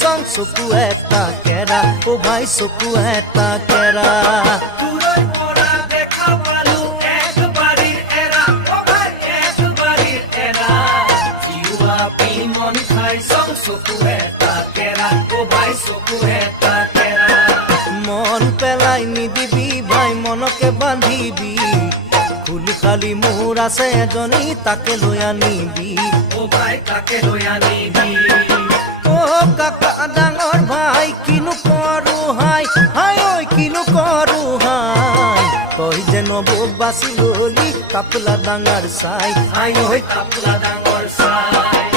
চং চকু এটা কেৰা ও ভাই চকু এটা কেৰা দূৰৈ পৰা দেখা পালো একবাৰীৰ এৰা ও ভাই একবাৰীৰ এৰা জিউৱা পি মন খাই চং চকু এটা কেৰা ও ভাই চকু এটা কেৰা মন পেলাই নিদিবি ভাই মনকে বান্ধিবি খুলি খালি মোৰ আছে এজনী তাকে লৈ আনিবি ও ভাই তাকে লৈ আনিবি ও কাকা ডাঙৰ ভাই কিনো কৰো হাই হাই ঐ কিনো কৰো হাই তই যে নবৌক বাছি ললি কাপলা ডাঙৰ চাই আই ঐ কাপলা ডাঙৰ চাই